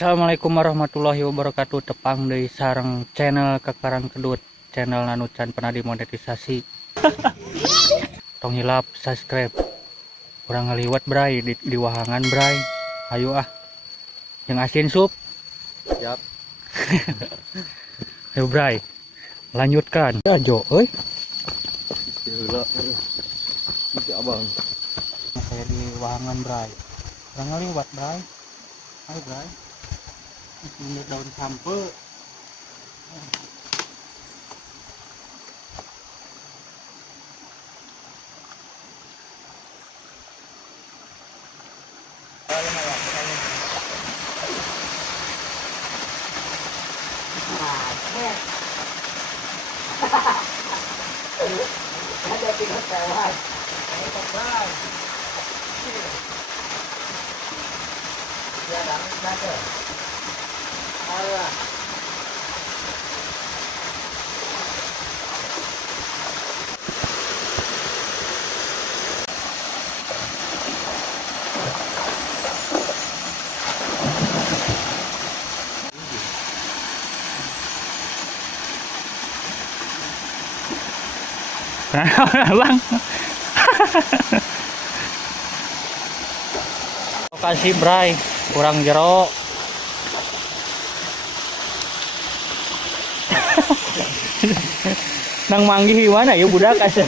Assalamualaikum warahmatullahi wabarakatuh. Tepang dari sarang channel Kekarang Kedut, channel Nanucan pernah dimonetisasi. Tong hilap subscribe. Kurang ngeliwat bray di wahangan bray. Ayo yang asin sup. Siap. Ayo bray. Lanjutkan. Ya Jo, Gila. Ini abang. Saya di wahangan bray. Kurang ngeliwat bray. Ayo bray. Ini daun sampe. Ada tiga tewan. Ya, dah. Allah. Bang. Lokasi bray, kurang jero. Nang manggih mana ya budak asal.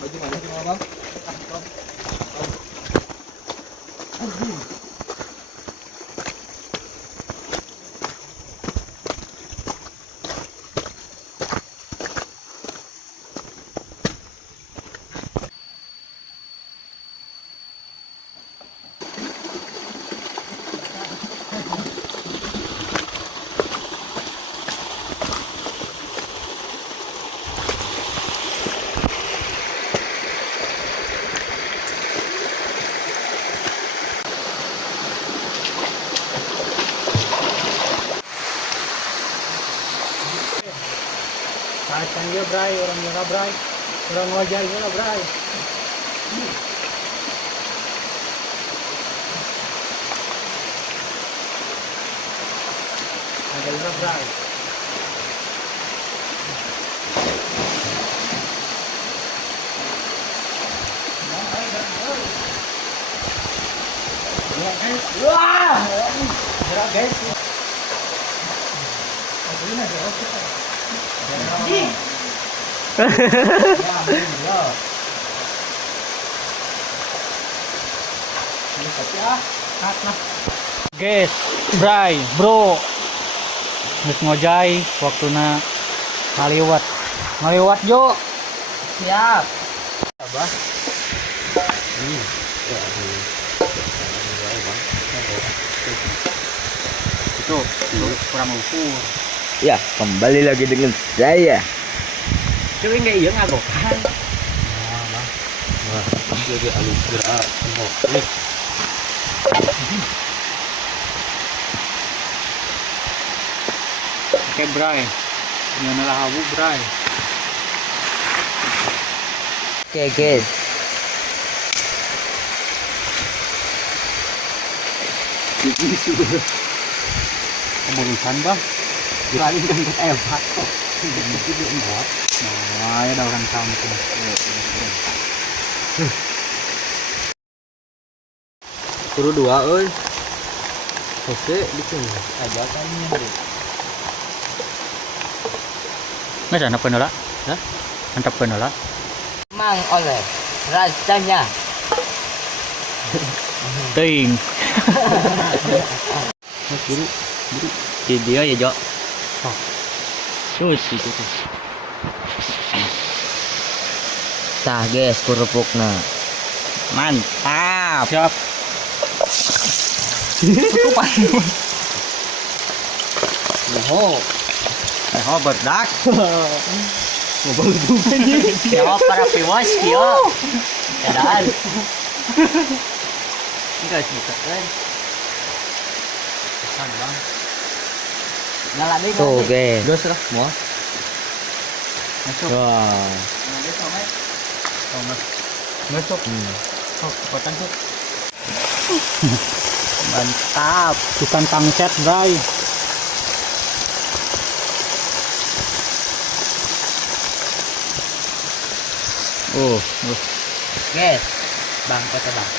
Baju mana sih bang? Pasang dia bray, orang juga bray. Orang wajar juga bray. Ada juga bray. Wah, berat guys. Guys, bray, bro. Geus ngojay waktuna ngaliwat. Ngaliwat Jo. Siap. Abah. Itu kurang ukur. Ya, kembali lagi dengan saya. Cuy enggak iya ngagokan. Jadi alus gerak. Oke bray. Ini lah abu bray. Oke, guys. Keburusan bang. Kali kan ke Eva. Itu dia buat. Nah, ada orang kampung. Kudu dua euy. Oke, gitu. Ada kan ini. Nggak sana penolak? Hah? Mantap penolak. Mang oleh rasanya. Ting. Biru. Di dia ya Jo. Terus itu. Tah, guys, kerupukna. Mantap. Siap. Tutupan. Oh, berdak. Ngobrol juga nih. Yo, para piwas, yo. Keadaan. Enggak sih, kan. Pesan bang. Nyala deh. Tuh, guys. Gas lah, mau. Masuk. Wah. Masuk. Oh, kekuatan tuh. Mantap. Bukan pangset, bray. Guys, bang, kata bang.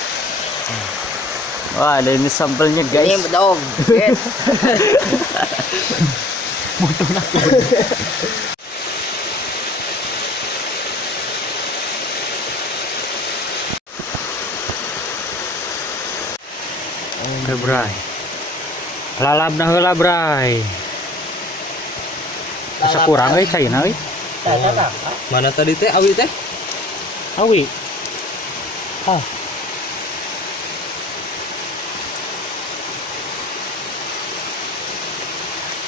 Wah, ada ini sampelnya guys. Ini dong, guys. Oke, bray. Lalap na heula, bray. Asa kurang euy caina euy. Mana tadi teh awi teh? Awi. Ah,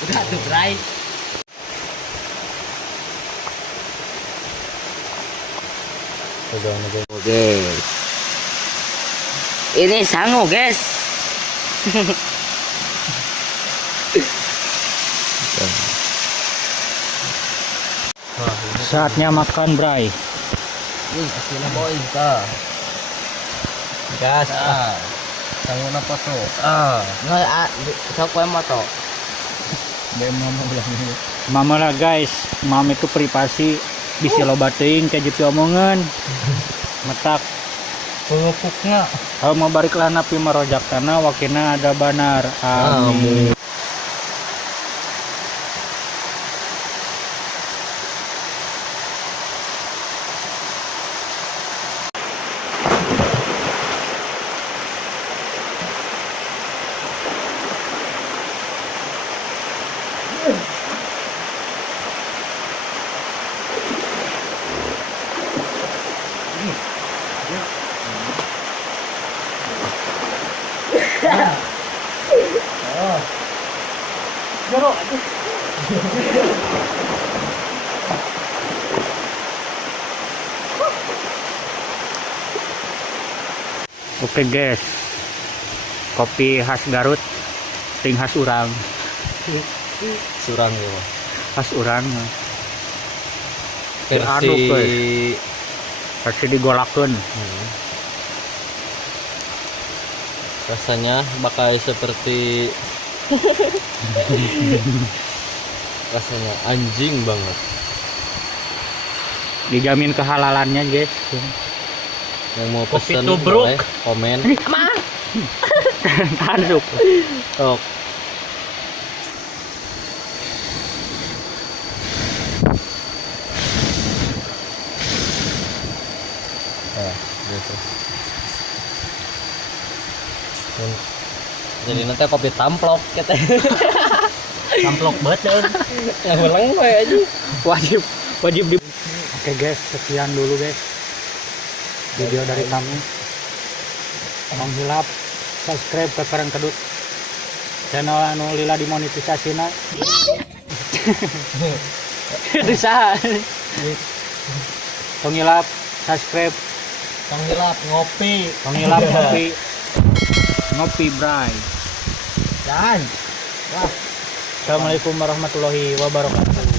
Udah tuh, Bray. Oke. Ini sangu, guys. saatnya makan, bray. Ini aslinya boy, ka. Gas. Ah. Sangu na foto. Nggak, sok kowe moto. Bem mama bilang ini. Mama lah guys, mama itu privasi bisa loba teuing ka jitu omongan. Metak Pengepuknya. kalau mau balik lah napi merojak tanah wakina ada banar. Amin. Oke guys, kopi khas Garut, ting khas urang, Surang ya. khas urang, Versi versi digolakeun. rasanya bakal seperti rasanya anjing banget. Dijamin kehalalannya guys. Yang mau Kopi pesen tubruk. boleh komen. Masuk. Sok. Gitu. Jadi nanti kopi tamplok kita. Amplok banget. Yang ulang gue aja. Wajib di. Oke guys, sekian dulu guys video dari kami. Menghilap, subscribe ke Karang Kedut channel anu lila dimonetisasi na. Bisa. Menghilap, subscribe, Penghilap ngopi. menghilap ngopi bray. Dan Assalamualaikum warahmatullahi wabarakatuh.